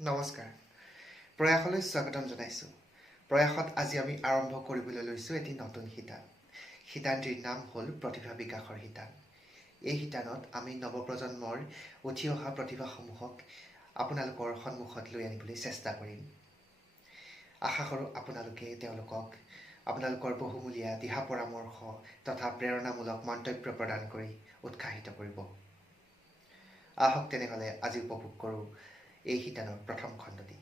নমস্কাৰ। প্ৰয়াসলৈ স্বাগতম জনাইছোঁ। প্ৰয়াসত আজি আমি আৰম্ভ কৰিবলৈ লৈছোঁ এটি নতুন শিতান। শিতানটিৰ নাম হ'ল প্ৰতিভা বিকাশৰ শিতান। এই শিতানত আমি নৱপ্ৰজন্মৰ উঠি অহা প্ৰতিভাসমূহক আপোনালোকৰ সন্মুখত লৈ আনিবলৈ চেষ্টা কৰিম। আশা কৰোঁ আপোনালোকে তেওঁলোকক আপোনালোকৰ বহুমূলীয়া দিহা পৰামৰ্শ তথা প্ৰেৰণামূলক মন্তব্য প্ৰদান কৰি উৎসাহিত কৰিব। আহক তেনেহ'লে আজি উপভোগ কৰোঁ এই শিতানৰ প্ৰথম খণ্ডটি।